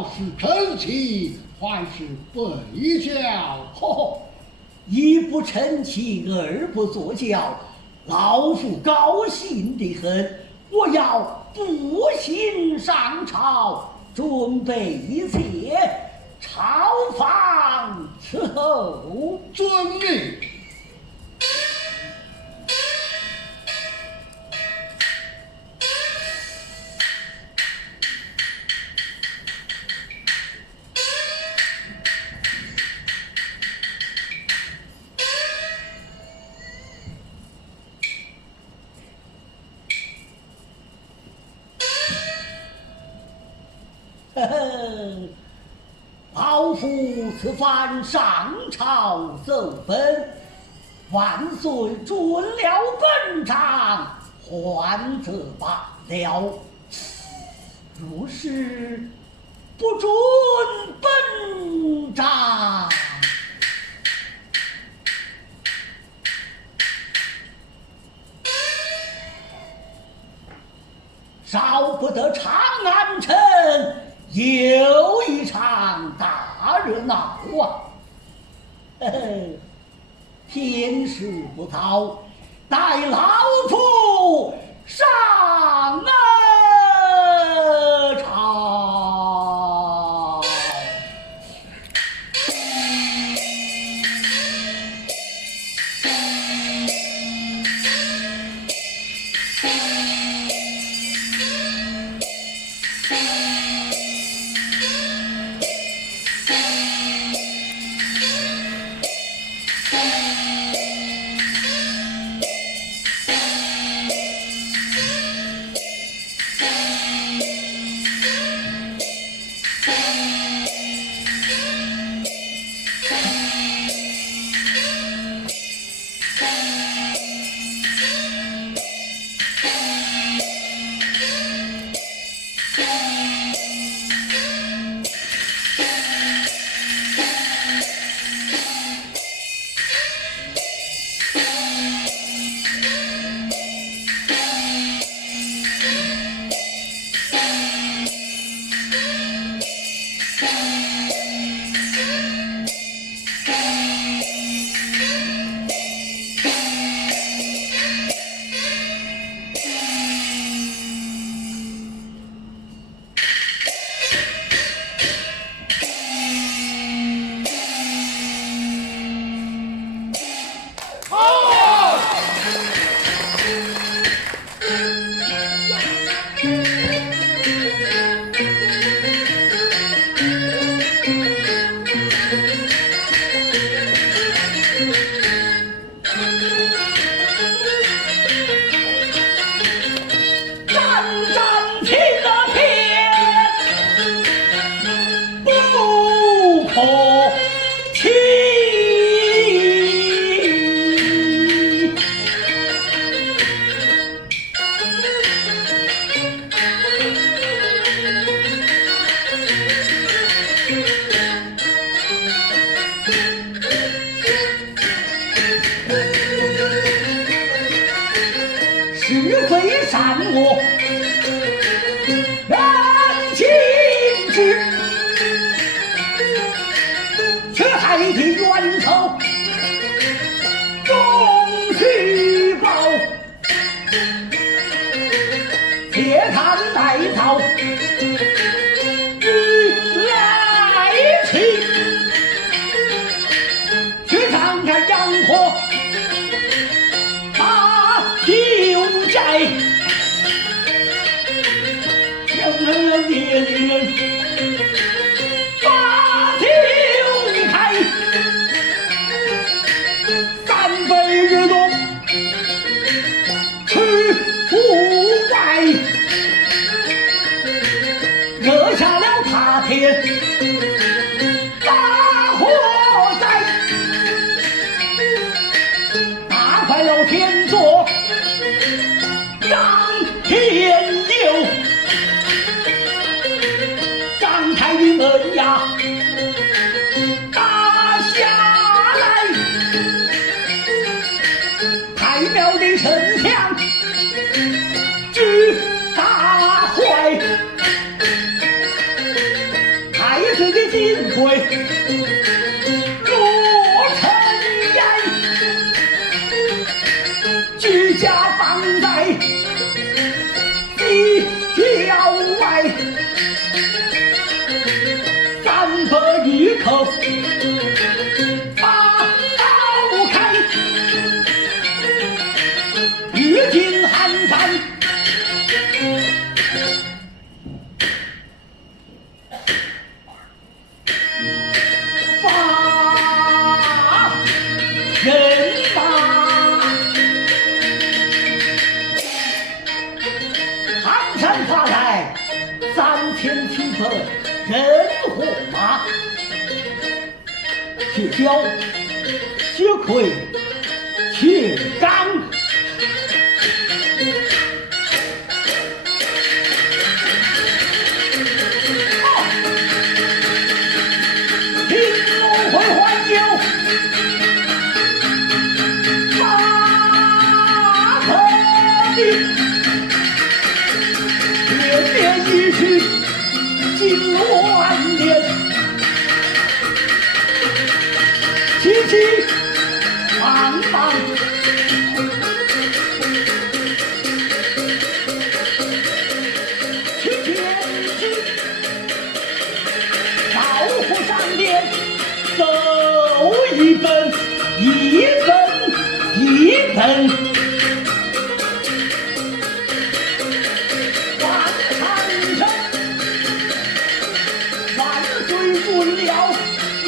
教是正气还是背教？吼，一不成器，二不作教，老夫高兴得很。我要步行上朝，准备一切，朝房伺候。遵命。呵呵，老夫此番上朝奏本，万岁准了本章，还则罢了。若是不准本章，少不得长安城又一场大热闹啊！呵呵，天时不早，待老夫上朝。是非善恶人尽知，却害的冤仇终须报。且看待造日来期，却张开阳火旧债，强人烈人把酒开，三杯日落去府外，惹下了塌天大火灾，打坏了天作张天佑，张太的恩呀打下来，太庙的神像之大坏，子的金贵，落尘烟，居家放在地郊外，300余口把刀开，御尽寒山。人马，寒山发来3700人和马，血蛟、血魁、血刚。金万年，奇迹茫茫，去前去，老虎上脸，走一本，一本，一本。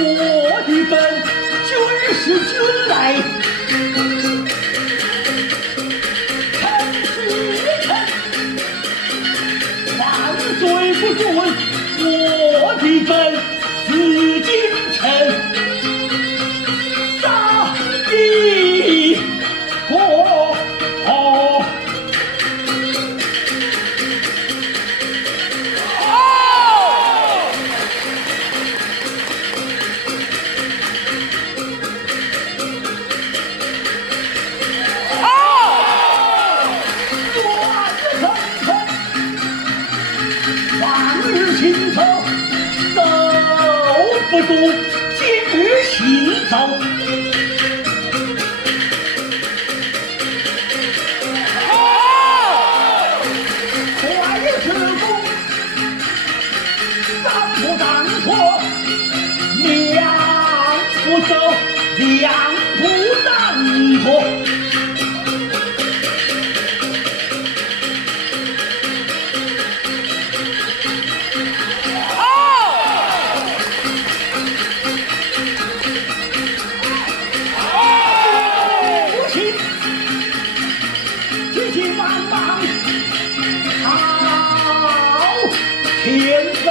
我的本军是军来，臣是臣，万岁不准。我的本紫禁城，杀敌国。行走走不动，今日行走。快之功，当不当错，两不走，两不当错。天分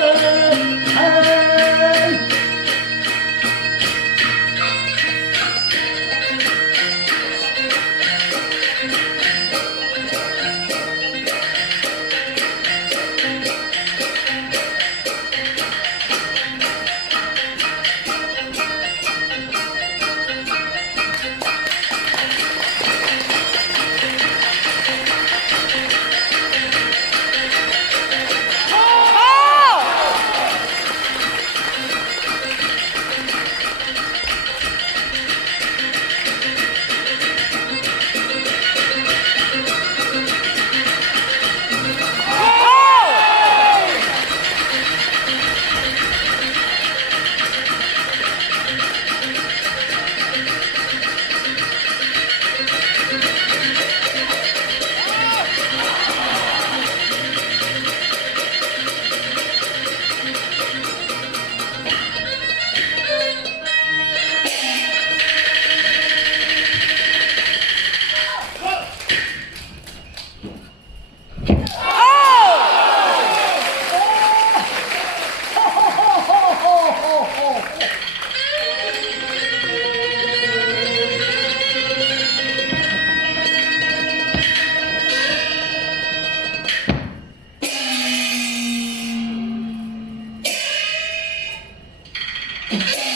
you